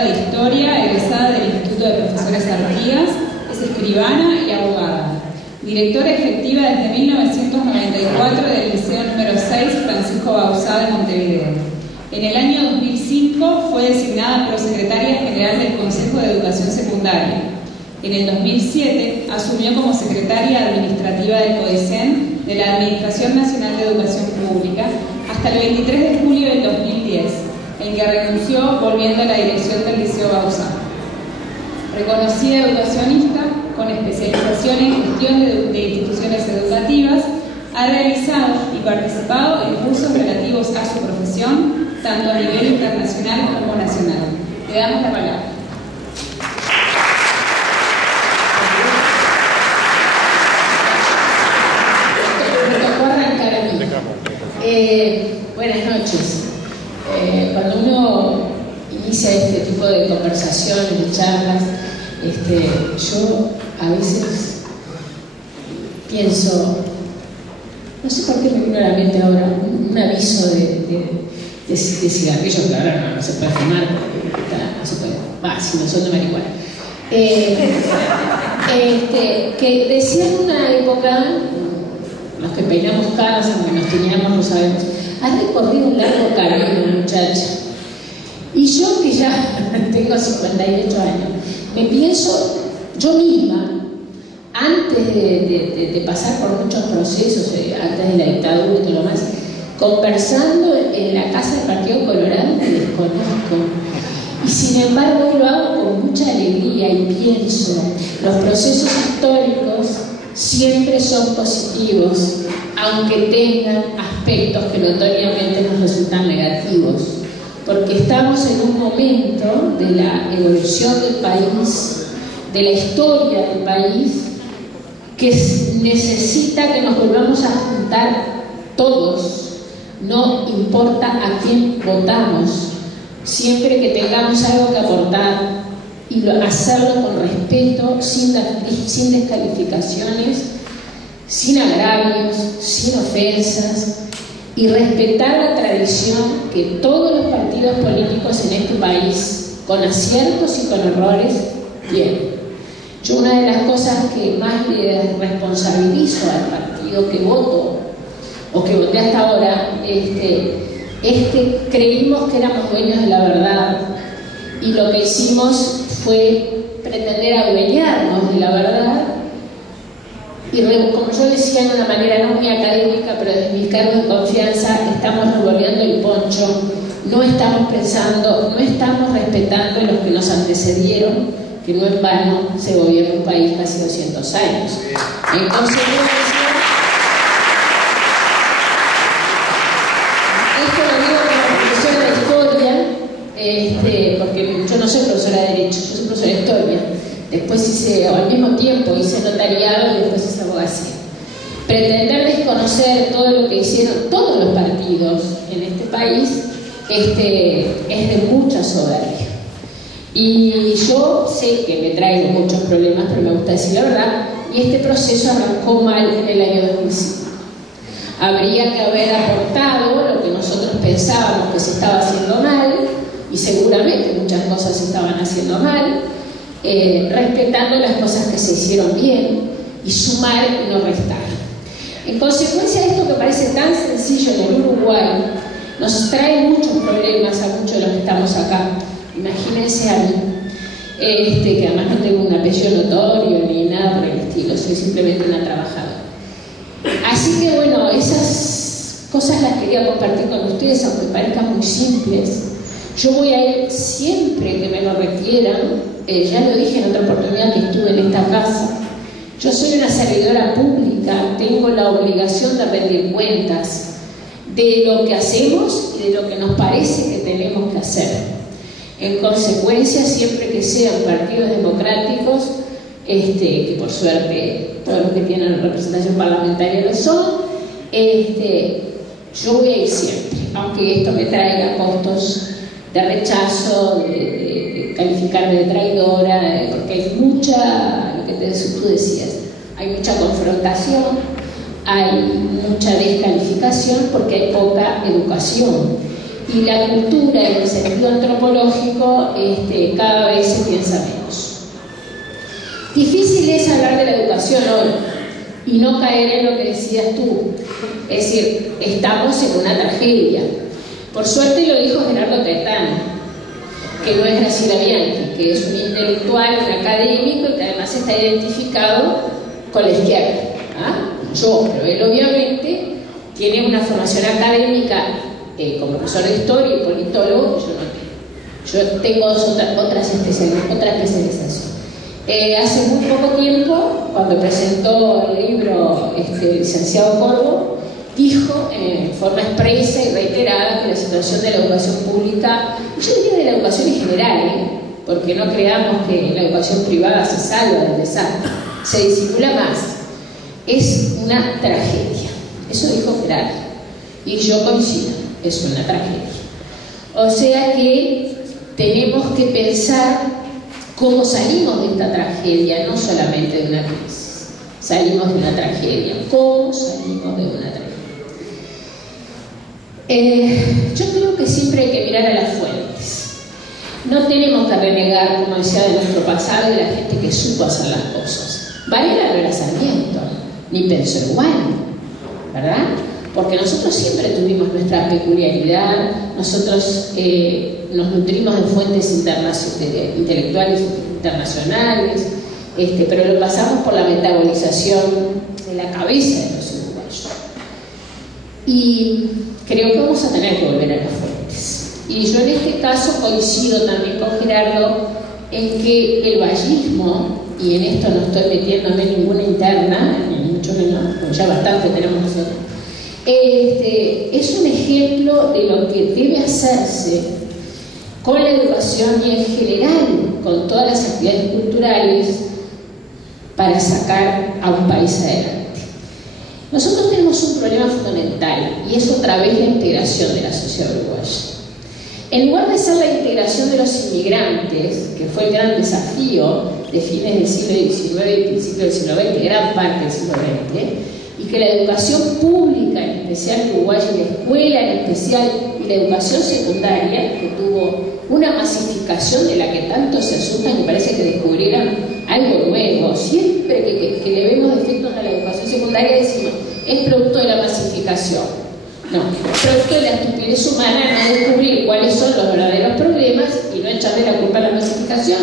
profesora de Historia, egresada del Instituto de Profesores Artigas, es escribana y abogada. Directora efectiva desde 1994 del Liceo número 6 Francisco Bauzá de Montevideo. En el año 2005 fue designada prosecretaria general del Consejo de Educación Secundaria. En el 2007 asumió como secretaria administrativa de CODICEN de la Administración Nacional de Educación Pública hasta el 23 de julio del 2010, en que renunció volviendo a la dirección del Liceo Bauzá. Reconocida educacionista con especialización en gestión de instituciones educativas, ha realizado y participado en cursos relativos a su profesión, tanto a nivel internacional como nacional. Le damos la palabra. Buenas noches. Cuando uno inicia este tipo de conversaciones, de charlas, yo a veces pienso, no sé por qué me vino a la mente ahora un aviso de cigarrillos, que ahora no se puede fumar, no se puede, si no son de marihuana. Que decía en una época, los que peinamos caras, aunque nos teníamos, lo sabemos, ha recorrido un largo camino, muchacha. Y yo, que ya tengo 58 años, me pienso, yo misma, antes de pasar por muchos procesos, antes de la dictadura y todo lo más, conversando en la casa del Partido Colorado, me desconozco. Y sin embargo, lo hago con mucha alegría y pienso, los procesos históricos siempre son positivos, aunque tengan aspectos que notoriamente nos resultan negativos, porque estamos en un momento de la evolución del país, de la historia del país, que necesita que nos volvamos a juntar todos, no importa a quién votamos, siempre que tengamos algo que aportar, y hacerlo con respeto, sin descalificaciones, sin agravios, sin ofensas, y respetar la tradición que todos los partidos políticos en este país, con aciertos y con errores, tienen. Yo una de las cosas que más le responsabilizo al partido que voto, o que voté hasta ahora, es que creímos que éramos dueños de la verdad, y lo que hicimos fue pretender adueñarnos de la verdad, y como yo decía en una manera no muy académica, pero desde mis cargos de confianza, estamos revolviendo el poncho, no estamos pensando, no estamos respetando a los que nos antecedieron, que no en vano se gobierna un país casi 200 años. Entonces, esto lo digo como profesora de historia, porque yo no soy profesora de Derecho, yo soy profesora de Historia. Después al mismo tiempo hice notariado y después hice abogacía. Pretender desconocer todo lo que hicieron todos los partidos en este país es de mucha soberbia. Y yo sé que me traigo muchos problemas, pero me gusta decir la verdad, y este proceso arrancó mal en el año 2005. Habría que haber aportado lo que nosotros pensábamos que se estaba haciendo mal, y seguramente muchas cosas se estaban haciendo mal, respetando las cosas que se hicieron bien, y sumar y no restar. En consecuencia de esto que parece tan sencillo en el Uruguay, nos trae muchos problemas a muchos de los que estamos acá. Imagínense a mí, que además no tengo un apellido notorio ni nada por el estilo, soy simplemente una trabajadora. Así que bueno, esas cosas las quería compartir con ustedes, aunque parezcan muy simples. Yo voy a ir siempre que me lo requieran, ya lo dije en otra oportunidad que estuve en esta casa. Yo soy una servidora pública, tengo la obligación de rendir cuentas de lo que hacemos y de lo que nos parece que tenemos que hacer. En consecuencia, siempre que sean partidos democráticos, que por suerte todos los que tienen representación parlamentaria lo son, yo voy a ir siempre, aunque esto me traiga costos de rechazo, de calificarme de traidora, porque hay mucha, lo que tú decías, hay mucha confrontación, hay mucha descalificación porque hay poca educación. Y la cultura, en el sentido antropológico, tecnológico cada vez se piensa menos. Difícil es hablar de la educación hoy y no caer en lo que decías tú. Es decir, estamos en una tragedia. Por suerte lo dijo Gerardo Caetano, que no es Graciela Bianchi, que es un intelectual, un académico y que además está identificado con la izquierda. Pero él obviamente tiene una formación académica como profesor de historia y politólogo que yo no tengo. Yo tengo otra especialización. Hace muy poco tiempo, cuando presentó el libro el licenciado Corvo, dijo en forma expresa y reiterada que la situación de la educación pública, yo diría de la educación en general, porque no creamos que la educación privada se salva del desastre, se disimula más, es una tragedia. Eso dijo Gerardo, y yo coincido, es una tragedia. O sea que tenemos que pensar cómo salimos de esta tragedia, no solamente de una crisis, salimos de una tragedia, cómo salimos de una tragedia. Yo creo que siempre hay que mirar a las fuentes. No tenemos que renegar, como decía, de nuestro pasado y de la gente que supo hacer las cosas. Varela no era Sarmiento, ni pensó igual, ¿verdad? Porque nosotros siempre tuvimos nuestra peculiaridad, nosotros nos nutrimos de fuentes intelectuales internacionales, pero lo pasamos por la metabolización de la cabeza de los uruguayos. Y creo que vamos a tener que volver a las fuentes. Y yo en este caso coincido también con Gerardo en que el vallismo, y en esto no estoy metiéndome en ninguna interna, ni mucho menos, porque ya bastante tenemos nosotros, es un ejemplo de lo que debe hacerse con la educación y en general con todas las actividades culturales para sacar a un país adelante. Nosotros tenemos un problema fundamental y es otra vez la integración de la sociedad uruguaya. En lugar de ser la integración de los inmigrantes, que fue el gran desafío de fines del siglo XIX y principios del siglo XX, gran parte del siglo XX, y que la educación pública, en especial uruguaya, y la escuela en especial, y la educación secundaria, que tuvo una masificación de la que tanto se asustan y parece que descubrieron algo nuevo. Siempre que le vemos defectos a la educación secundaria decimos, es producto de la masificación. No, es producto de la estupidez humana no descubrir cuáles son los verdaderos problemas y no echarle la culpa a la masificación,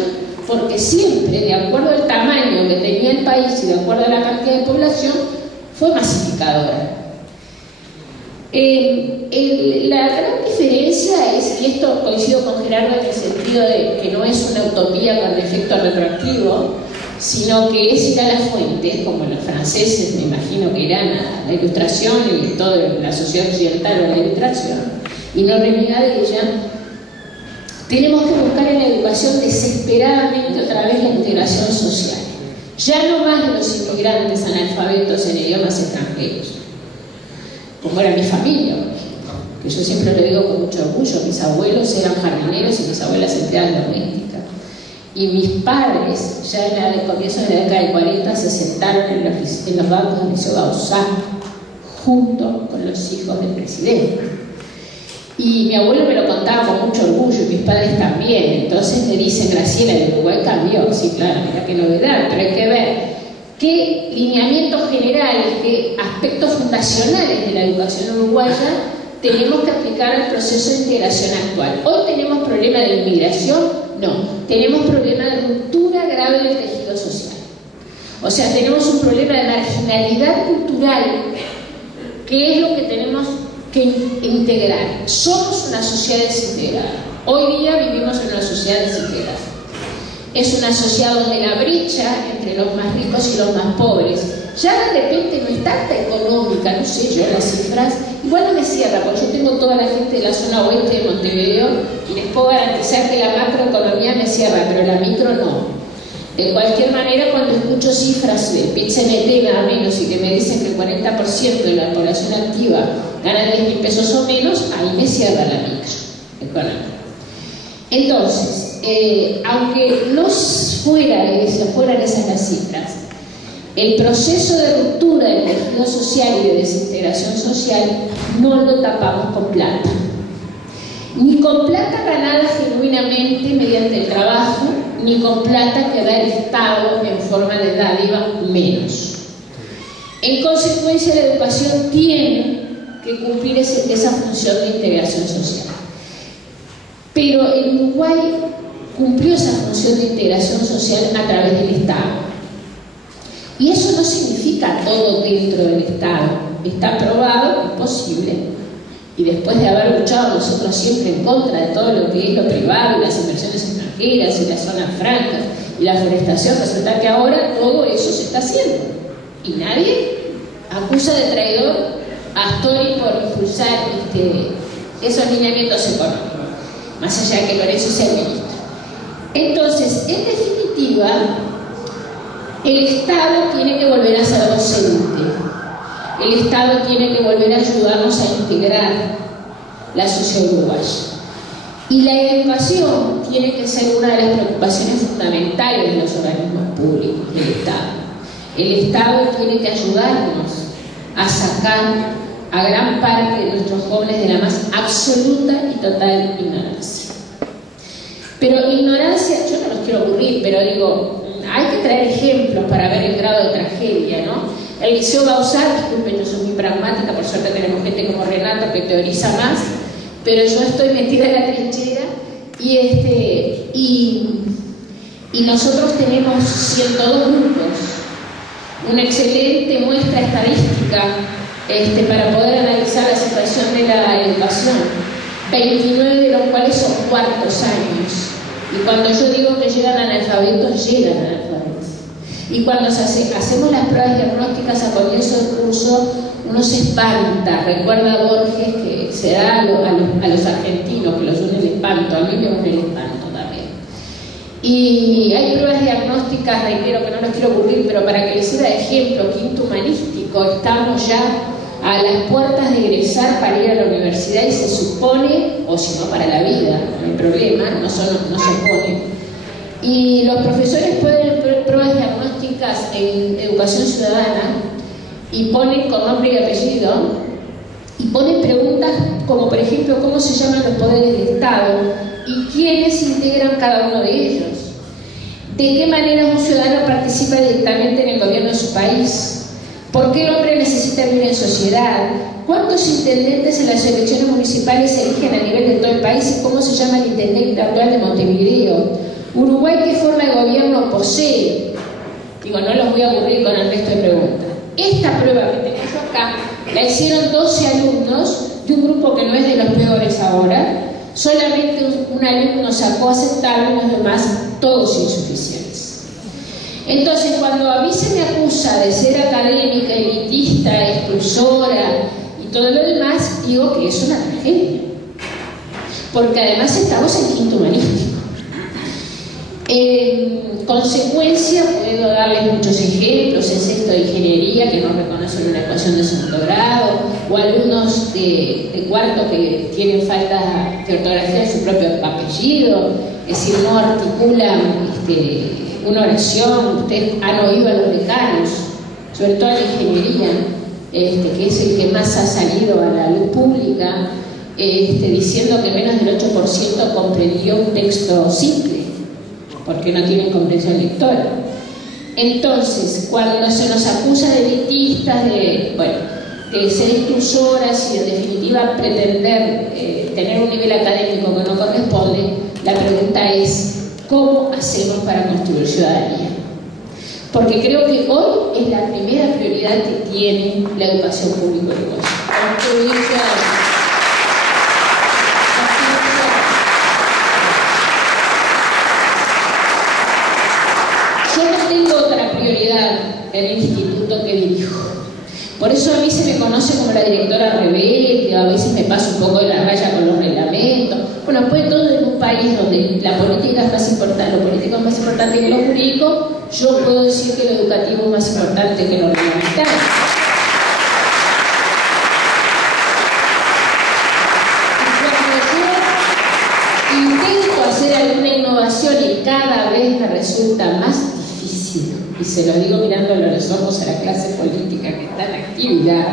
porque siempre, de acuerdo al tamaño que tenía el país y de acuerdo a la cantidad de población, fue masificadora. La gran diferencia es, y esto coincido con Gerardo en el sentido de que no es una utopía con efecto retroactivo, sino que es ir a las fuentes, como los franceses me imagino que irán a la ilustración y toda la sociedad occidental a la ilustración, y no renegar de ella. Tenemos que buscar en la educación desesperadamente otra vez la integración social. Ya no más de los inmigrantes analfabetos en idiomas extranjeros, como era mi familia, por ejemplo, que yo siempre lo digo con mucho orgullo, mis abuelos eran jardineros y mis abuelas empleadas domésticas. Y mis padres, ya en el comienzo de la década del 40, se sentaron en los bancos del Liceo Bauzá, junto con los hijos del presidente. Y mi abuelo me lo contaba con mucho orgullo, y mis padres también. Entonces me dicen, Graciela, el Uruguay cambió. Sí, claro, mira qué novedad, pero hay que ver qué lineamientos generales, qué aspectos fundacionales de la educación uruguaya tenemos que aplicar al proceso de integración actual. Hoy tenemos problema de inmigración, no, tenemos problema de ruptura grave del tejido social. O sea, tenemos un problema de marginalidad cultural, que es lo que tenemos que integrar. Somos una sociedad desintegrada. Hoy día vivimos en una sociedad desintegrada. Es una sociedad donde la brecha entre los más ricos y los más pobres ya de repente no es tanta económica, no sé yo las cifras, igual no me cierra, porque yo tengo toda la gente de la zona oeste de Montevideo y les puedo garantizar que la macroeconomía me cierra, pero la micro no. De cualquier manera, cuando escucho cifras de PIT-CNT nada menos y que me dicen que el 40% de la población activa gana 10.000 pesos o menos, ahí me cierra la microeconomía. Entonces, aunque no fueran esas las cifras, el proceso de ruptura del tejido social y de desintegración social no lo tapamos con plata. Ni con plata ganada genuinamente ni con plata que da el Estado en forma de dádiva, menos. En consecuencia, la educación tiene que cumplir esa función de integración social. Pero el Uruguay cumplió esa función de integración social a través del Estado. Y eso no significa todo dentro del Estado. Está probado, es posible. Y después de haber luchado nosotros siempre en contra de todo lo que es lo privado, y las inversiones extranjeras, y las zonas francas, y la forestación, resulta que ahora todo eso se está haciendo. Y nadie acusa de traidor a Astori por impulsar esos lineamientos económicos, más allá de que Lorenzo sea el ministro. Entonces, en definitiva, el Estado tiene que volver a ser docente. El Estado tiene que volver a ayudarnos a integrar la sociedad uruguaya. Y la educación tiene que ser una de las preocupaciones fundamentales de los organismos públicos del Estado. El Estado tiene que ayudarnos a sacar a gran parte de nuestros jóvenes de la más absoluta y total ignorancia. Pero ignorancia, yo no los quiero aburrir, pero digo, hay que traer ejemplos para ver el grado de tragedia, ¿no? El Liceo Bauzá, disculpen, yo soy muy pragmática, por suerte tenemos gente como Renata que teoriza más, pero yo estoy metida en la trinchera y nosotros tenemos 102 grupos, una excelente muestra estadística para poder analizar la situación de la educación, 29 de los cuales son cuartos años. Y cuando yo digo que llegan analfabetos, llegan analfabetos. Y cuando hacemos las pruebas diagnósticas a comienzo del curso, uno se espanta. Recuerda Borges que se da a los argentinos, que los une el espanto, a mí me une el espanto también. Y hay pruebas diagnósticas, reitero que no los quiero aburrir, pero para que les sirva de ejemplo, quinto humanístico, estamos ya a las puertas de egresar para ir a la universidad y se supone, o si no para la vida, no hay problema, no se pone. Y los profesores pueden pruebas diagnósticas en educación ciudadana y ponen con nombre y apellido y ponen preguntas como por ejemplo cómo se llaman los poderes del Estado y quiénes integran cada uno de ellos, de qué manera un ciudadano participa directamente en el gobierno de su país, por qué el hombre necesita vivir en sociedad, cuántos intendentes en las elecciones municipales se eligen a nivel de todo el país y cómo se llama el intendente actual de Montevideo, Uruguay qué forma de gobierno posee. Digo, no los voy a aburrir con el resto de preguntas. Esta prueba que tenemos acá la hicieron 12 alumnos de un grupo que no es de los peores ahora. Solamente un alumno sacó aceptable y los demás todos insuficientes. Entonces, cuando a mí se me acusa de ser académica, elitista, exclusora y todo lo demás, digo que es una tragedia. Porque además estamos en quinto humanístico. En consecuencia, puedo darles muchos ejemplos, en sexto de ingeniería que no reconocen una ecuación de segundo grado, o alumnos de cuarto que tienen falta de ortografía en su propio apellido, es decir, no articulan una oración. Ustedes han oído a los decanos, sobre todo en la ingeniería, que es el que más ha salido a la luz pública, diciendo que menos del 8% comprendió un texto simple, porque no tienen comprensión lectora. Entonces, cuando se nos acusa de elitistas, de ser exclusoras y en definitiva pretender tener un nivel académico que no corresponde, la pregunta es, ¿cómo hacemos para construir ciudadanía? Porque creo que hoy es la primera prioridad que tiene la educación pública uruguaya. Construir ciudadanía. El instituto que dirijo. Por eso a mí se me conoce como la directora rebelde, a veces me paso un poco de la raya con los reglamentos. Bueno, pues todo en un país donde la política es más importante, lo político es más importante que lo jurídico, yo puedo decir que lo educativo es más importante que lo reglamentario. Y cuando yo intento hacer alguna innovación y cada vez me resulta más difícil, y se lo digo mirándole a los ojos a la clase política que está en actividad,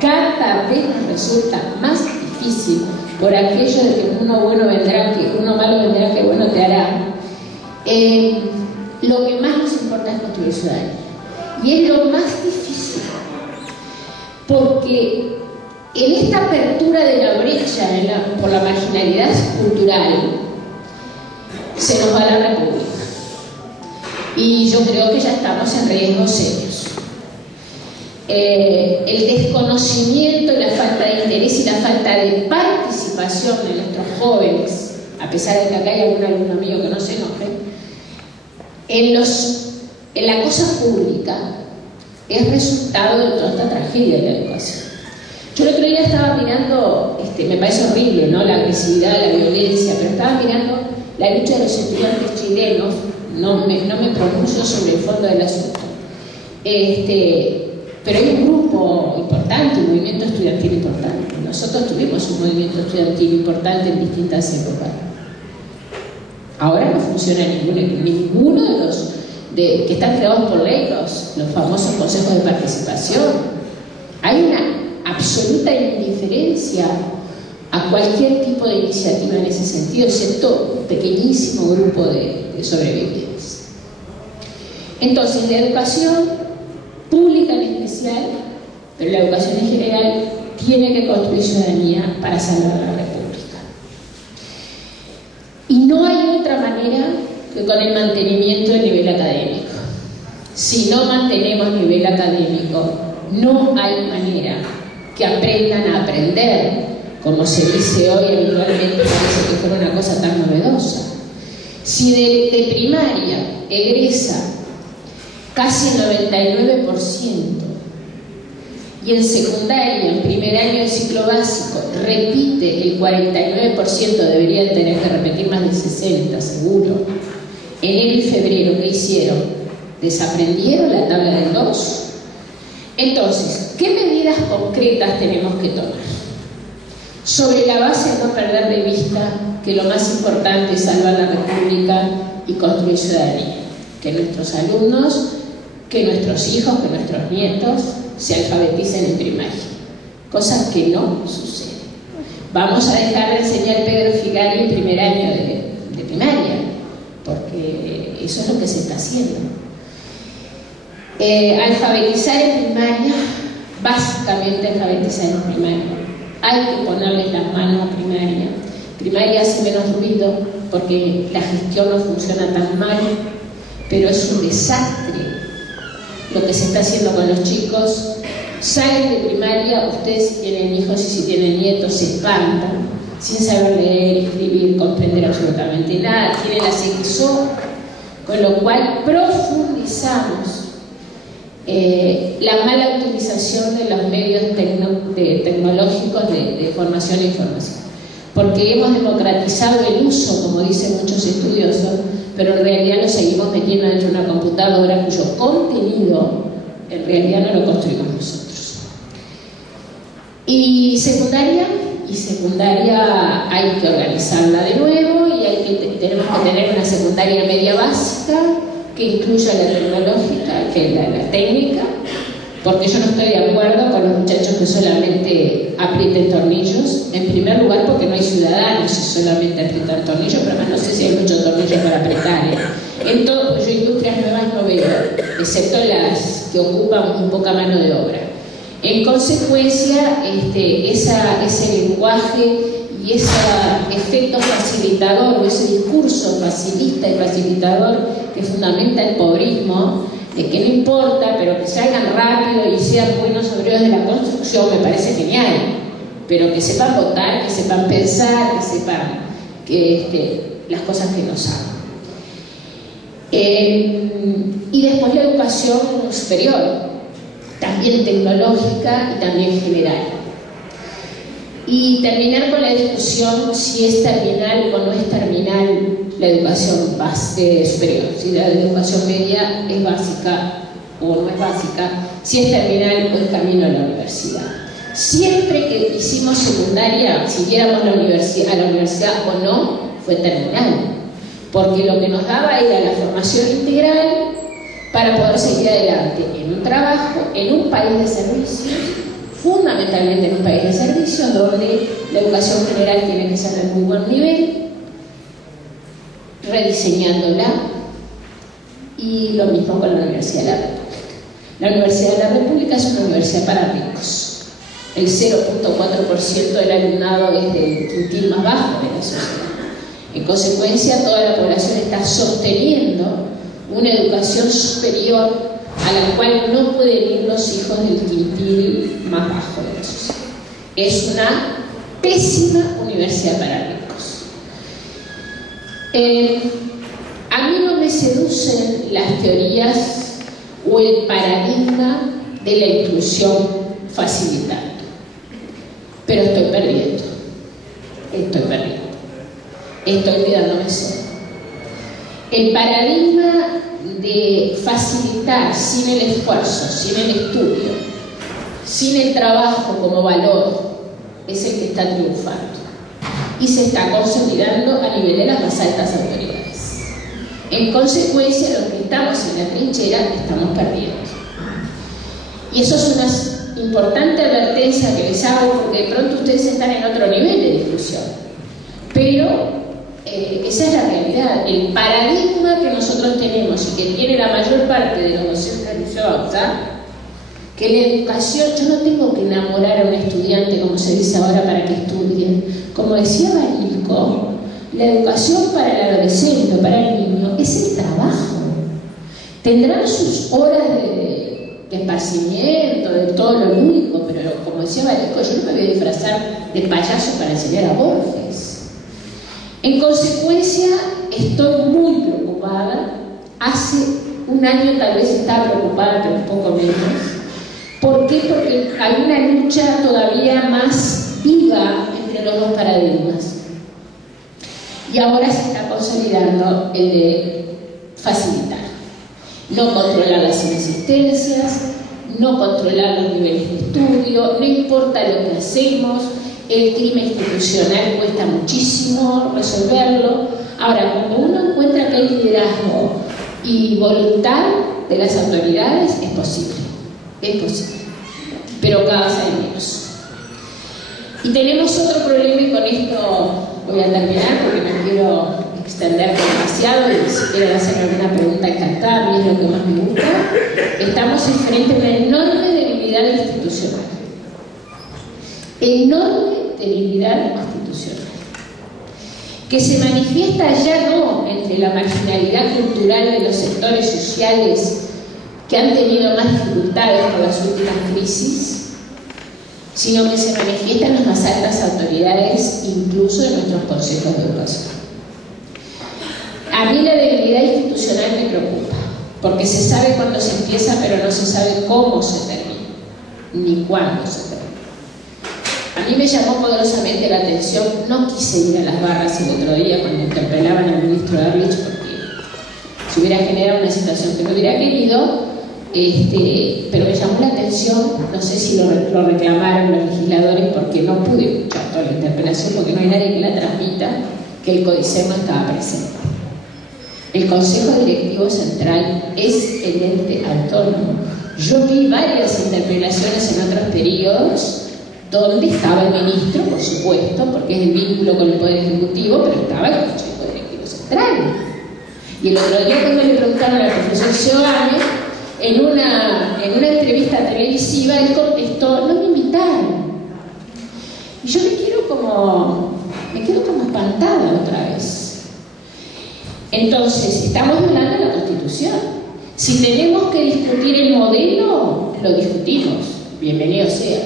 cada vez nos resulta más difícil por aquello de que uno bueno vendrá, que uno malo vendrá, que bueno te hará. construir ciudadanía. Y es lo más difícil, porque en esta apertura de la brecha por la marginalidad cultural se nos va la República. Y yo creo que ya estamos en riesgos serios. El desconocimiento, la falta de interés y la falta de participación de nuestros jóvenes, a pesar de que acá hay algún alumno mío que no se enoje, en la cosa pública es resultado de toda esta tragedia de la educación. Yo el otro día estaba mirando, me parece horrible, ¿no?, la agresividad, la violencia, pero estaba mirando la lucha de los estudiantes chilenos, no me pronuncio sobre el fondo del asunto, pero hay un grupo importante, un movimiento estudiantil importante. Nosotros tuvimos un movimiento estudiantil importante en distintas épocas. Ahora no funciona ninguno de los que están creados por ley, los famosos consejos de participación. Hay una absoluta indiferencia a cualquier tipo de iniciativa en ese sentido, excepto un pequeñísimo grupo de sobrevivientes. Entonces, la educación pública en especial, pero la educación en general, tiene que construir ciudadanía para salvar la República. Y no hay otra manera que con el mantenimiento del nivel académico. Si no mantenemos nivel académico, no hay manera que aprendan a aprender, como se dice hoy habitualmente, parece que fuera una cosa tan novedosa. Si de primaria egresa casi el 99%, y en secundaria, en primer año del ciclo básico, repite el 49%, deberían tener que repetir más del 60%, seguro. Enero y febrero, ¿qué hicieron? ¿Desaprendieron la tabla del 2? Entonces, ¿qué medidas concretas tenemos que tomar? Sobre la base de no perder de vista que lo más importante es salvar la República y construir ciudadanía. Que nuestros alumnos, que nuestros hijos, que nuestros nietos se alfabeticen en primaria, cosa que no sucede. Vamos a dejar de enseñar Pedro Figari en primer año de primaria, porque eso es lo que se está haciendo. Alfabetizar en primaria, básicamente alfabetizar en primaria. Hay que ponerles las manos a primaria. Primaria hace menos ruido porque la gestión no funciona tan mal, pero es un desastre lo que se está haciendo con los chicos. Salen de primaria, ustedes si tienen hijos y si tienen nietos se espantan, sin saber leer, escribir, comprender absolutamente nada, tienen la sexo, con lo cual profundizamos la mala utilización de los medios tecnológicos de formación e información, porque hemos democratizado el uso, como dicen muchos estudiosos, pero en realidad lo seguimos metiendo dentro de una computadora cuyo contenido en realidad no lo construimos nosotros. Y secundaria hay que organizarla de nuevo y tenemos que tener una secundaria media básica que incluya la tecnológica, que la técnica, porque yo no estoy de acuerdo con los muchachos que solamente aprieten tornillos. En primer lugar, porque no hay ciudadanos si solamente aprietan tornillos, pero además no sé si hay muchos tornillos para apretar. En todo, pues yo industrias nuevas no veo, excepto las que ocupan un poca mano de obra. En consecuencia, ese lenguaje y ese efecto facilitador, o ese discurso facilista y facilitador que fundamenta el pobrismo, de que no importa, pero que salgan rápido y sean buenos obreros de la construcción, me parece genial, pero que sepan votar, que sepan pensar, que sepan las cosas que nos saben. Y después la educación superior, también tecnológica y también general. Y terminar con la discusión si es terminal o no es terminal la educación superior, si la educación media es básica o no es básica, si es terminal o es camino a la universidad. Siempre que hicimos secundaria, si llegamos a la universidad o no, fue terminal, porque lo que nos daba era la formación integral para poder seguir adelante en un trabajo, en un país de servicio, fundamentalmente en un país de servicio, donde la educación general tiene que ser de muy buen nivel, rediseñándola, Y lo mismo con la Universidad de la República. La Universidad de la República es una universidad para ricos. El 0.4% del alumnado es del quintil más bajo de la sociedad. En consecuencia, toda la población está sosteniendo una educación superior a la cual no pueden ir los hijos del quintil más bajo de la sociedad. Es una pésima universidad para ricos. A mí no me seducen las teorías o el paradigma de la inclusión facilitada. Pero estoy perdiendo. Estoy quedándome sola. El paradigma de facilitar sin el esfuerzo, sin el estudio, sin el trabajo como valor, es el que está triunfando y se está consolidando a nivel de las más altas autoridades. En consecuencia, los que estamos en la trinchera estamos perdiendo. Y eso es una importante advertencia que les hago, porque de pronto ustedes están en otro nivel de discusión. Pero esa es la realidad. El paradigma que nosotros tenemos y que tiene la mayor parte de los docentes del Liceo Bauzá, que la educación, yo no tengo que enamorar a un estudiante, como se dice ahora, para que estudie. Como decía Barilco, la educación para el adolescente, para el niño, es el trabajo. Tendrán sus horas de esparcimiento, de todo lo lúdico, pero como decía Barilco, yo no me voy a disfrazar de payaso para enseñar a Borges. En consecuencia, estoy muy preocupada. Hace un año tal vez estaba preocupada, pero un poco menos. ¿Por qué? Porque hay una lucha todavía más viva entre los dos paradigmas. Y ahora se está consolidando el de facilitar. No controlar las inexistencias, no controlar los niveles de estudio, no importa lo que hacemos, el crimen institucional cuesta muchísimo resolverlo. Ahora, cuando uno encuentra que hay liderazgo y voluntad de las autoridades, es posible, pero cada vez hay menos. Y tenemos otro problema, y con esto voy a terminar porque no quiero extender demasiado, y si quieren hacer alguna pregunta encantada, a mí es lo que más me gusta. Estamos frente a una enorme debilidad institucional. Enorme debilidad institucional, que se manifiesta ya no entre la marginalidad cultural de los sectores sociales que han tenido más dificultades por las últimas crisis, sino que se manifiesta en las más altas autoridades, incluso en nuestros consejos de educación. A mí la debilidad institucional me preocupa, porque se sabe cuándo se empieza, pero no se sabe cómo se termina, ni cuándo se termina. A mí me llamó poderosamente la atención, no quise ir a las barras el otro día cuando interpelaban al ministro Ehrlich, porque se hubiera generado una situación que no hubiera querido, pero me llamó la atención, no sé si lo reclamaron los legisladores, porque no pude escuchar toda la interpelación, porque no hay nadie que la transmita, que el CODICEM no estaba presente. El Consejo Directivo Central es el ente autónomo. Yo vi varias interpelaciones en otros periodos donde estaba el ministro, por supuesto, porque es el vínculo con el Poder Ejecutivo, pero estaba el Consejo Directivo Central. Y el otro día cuando le preguntaron al profesor Seoane, en una entrevista televisiva, él contestó: no me invitaron. Y yo me quedo como espantada otra vez. Entonces, estamos violando la Constitución. Si tenemos que discutir el modelo, lo discutimos, bienvenido sea.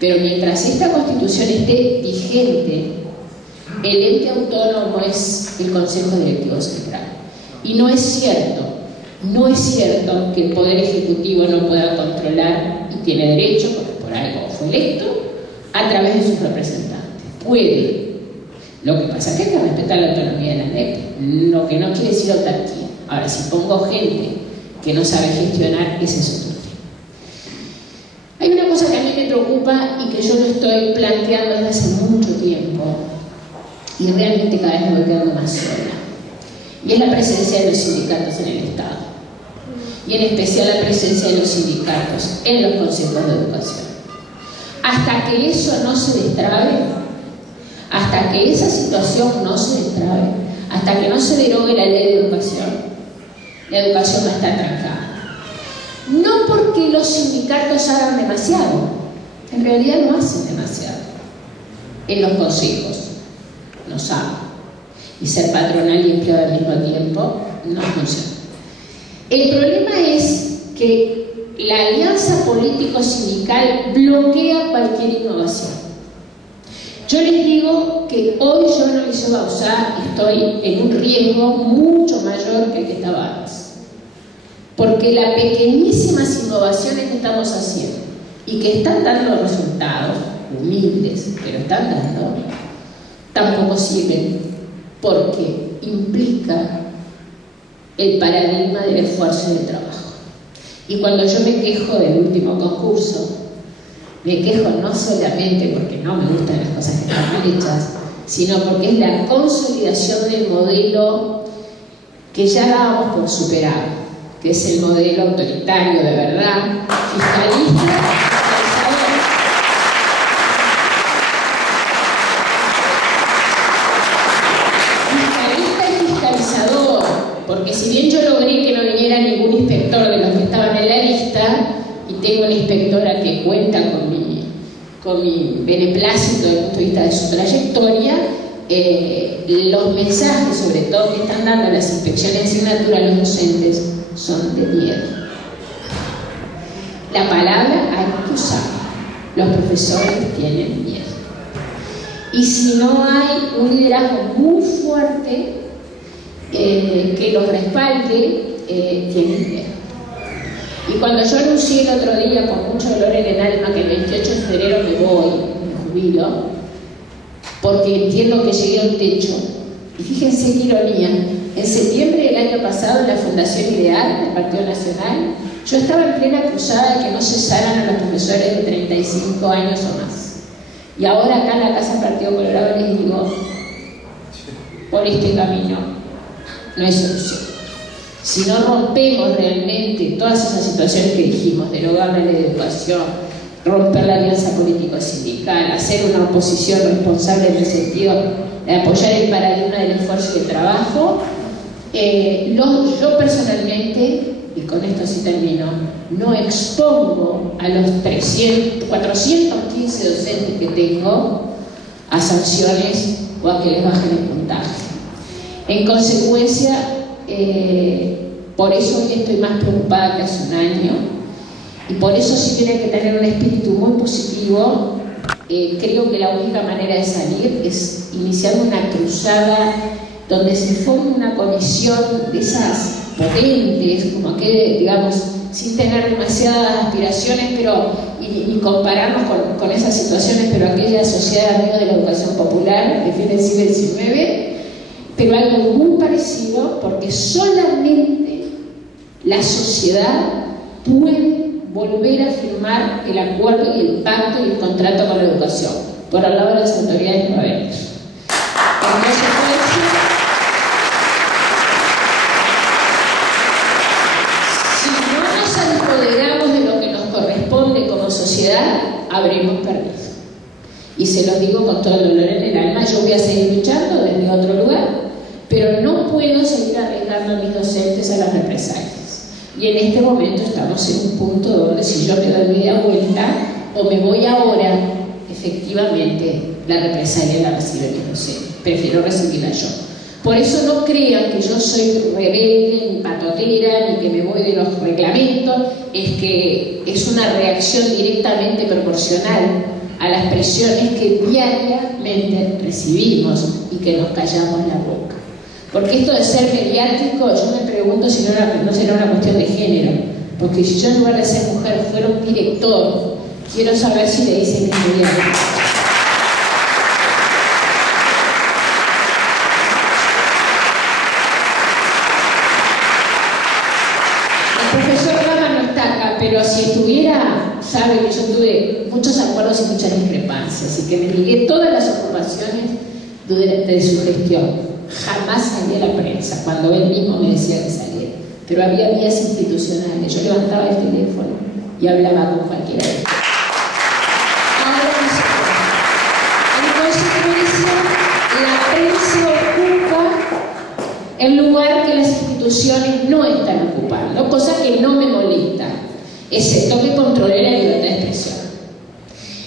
Pero mientras esta Constitución esté vigente, el ente autónomo es el Consejo Directivo Central. Y no es cierto que el Poder Ejecutivo no pueda controlar, y tiene derecho, porque por algo fue electo, a través de sus representantes. Puede. Lo que pasa es que hay que respetar la autonomía de la ANEP, lo que no quiere decir autarquía. Ahora, si pongo gente que no sabe gestionar, ese es otro tema. Hay una cosa que a mí me preocupa y que yo lo estoy planteando desde hace mucho tiempo, y realmente cada vez me voy quedando más sola, y es la presencia de los sindicatos en el Estado, y en especial la presencia de los sindicatos en los consejos de educación. Hasta que eso no se destrabe, hasta que esa situación no se destrabe, hasta que no se derogue la ley de educación, la educación va a estar trancada. No porque los sindicatos hagan demasiado, en realidad no hacen demasiado. En los consejos no saben. Y ser patronal y empleado al mismo tiempo no funciona. El problema es que la alianza político-sindical bloquea cualquier innovación. Yo les digo que hoy yo en el Liceo Bauzá estoy en un riesgo mucho mayor que el que estaba antes. Porque las pequeñísimas innovaciones que estamos haciendo y que están dando resultados, humildes, pero están dando, tampoco sirven, porque implica el paradigma del esfuerzo y del trabajo. Y cuando yo me quejo del último concurso, me quejo no solamente porque no me gustan las cosas que están mal hechas, sino porque es la consolidación del modelo que ya dábamos por superado, que es el modelo autoritario de verdad, fiscalista, y fiscalizador, porque si bien yo logré que no viniera ningún inspector de los que estaban en la lista, y tengo una inspectora que cuenta con mi beneplácito desde el punto de vista de su trayectoria, los mensajes, sobre todo que están dando las inspecciones de asignatura a los docentes, son de miedo. La palabra hay que usar. Los profesores tienen miedo. Y si no hay un liderazgo muy fuerte que los respalde, tienen miedo. Y cuando yo anuncié el otro día con mucho dolor en el alma que el 28 de febrero me voy, me jubilo, porque entiendo que llegué a un techo, y fíjense qué ironía, en septiembre del año pasado en la Fundación Ideal del Partido Nacional, yo estaba en plena cruzada de que no cesaran a los profesores de 35 años o más. Y ahora acá en la Casa del Partido Colorado les digo, por este camino no hay solución. Si no rompemos realmente todas esas situaciones que dijimos, derogar la ley de educación, romper la alianza político-sindical, hacer una oposición responsable en el sentido de apoyar el paradigma del esfuerzo y del trabajo, yo personalmente, y con esto sí termino, no expongo a los 415 docentes que tengo a sanciones o a que les bajen el puntaje. En consecuencia, por eso hoy estoy más preocupada que hace un año, y por eso sí tiene que tener un espíritu muy positivo. Creo que la única manera de salir es iniciar una cruzada donde se forme una comisión de esas potentes, como que, digamos, sin tener demasiadas aspiraciones, pero y compararnos con esas situaciones, pero aquella sociedad amiga de la educación popular de fin del siglo XIX, pero algo muy parecido, porque solamente la sociedad puede volver a firmar el acuerdo y el pacto y el contrato con la educación, por el lado de las autoridades nuevas. Si no nos empoderamos de lo que nos corresponde como sociedad, habremos perdido. Y se los digo con todo el dolor en el alma, yo voy a seguir luchando desde otro lugar, pero no puedo seguir arriesgando a mis docentes a las represalias. Y en este momento estamos en un punto donde si yo me doy media vuelta o me voy ahora, efectivamente la represalia la reciben mis docentes. Prefiero recibirla yo. Por eso no crean que yo soy rebelde, ni patotera, ni que me voy de los reglamentos. Es que es una reacción directamente proporcional a las presiones que diariamente recibimos y que nos callamos la boca. Porque esto de ser mediático, yo me pregunto si no será una cuestión de género. Porque si yo en lugar de ser mujer fuera un director, quiero saber si le dicen que es mediático. El profesor Gama no está acá, pero si estuviera, sabe que yo tuve muchos acuerdos y muchas discrepancias, y que me ligué todas las ocupaciones durante su gestión. Jamás salí a la prensa, cuando él mismo me decía que saliera. Pero había vías institucionales. Yo levantaba el teléfono y hablaba con cualquiera de ellos. Ahora no se puede. En consecuencia, la prensa ocupa el lugar que las instituciones instituciones no están ocupando, cosa que no me molesta, excepto que controle la libertad de expresión.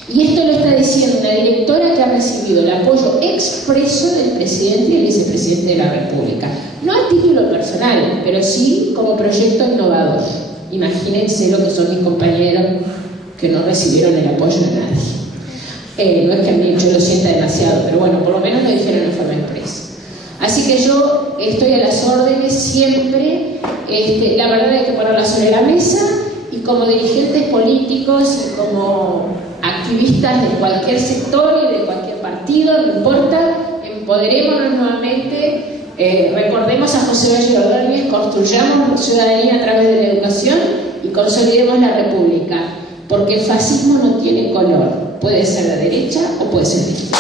Y esto lo está diciendo una directora que ha recibido el apoyo expreso del presidente y el vicepresidente de la República. No a título personal, pero sí como proyecto innovador. Imagínense lo que son mis compañeros que no recibieron el apoyo de nadie. No es que a mí yo lo sienta demasiado, pero bueno, por lo menos lo dijeron en forma expresa. Así que yo estoy a las órdenes siempre. La verdad hay que ponerla sobre la mesa, y como dirigentes políticos y como activistas de cualquier sector y de cualquier partido, no importa, empoderémonos nuevamente, recordemos a José Valle Ordóñez, construyamos ciudadanía a través de la educación y consolidemos la República, porque el fascismo no tiene color, puede ser de derecha o puede ser de izquierda.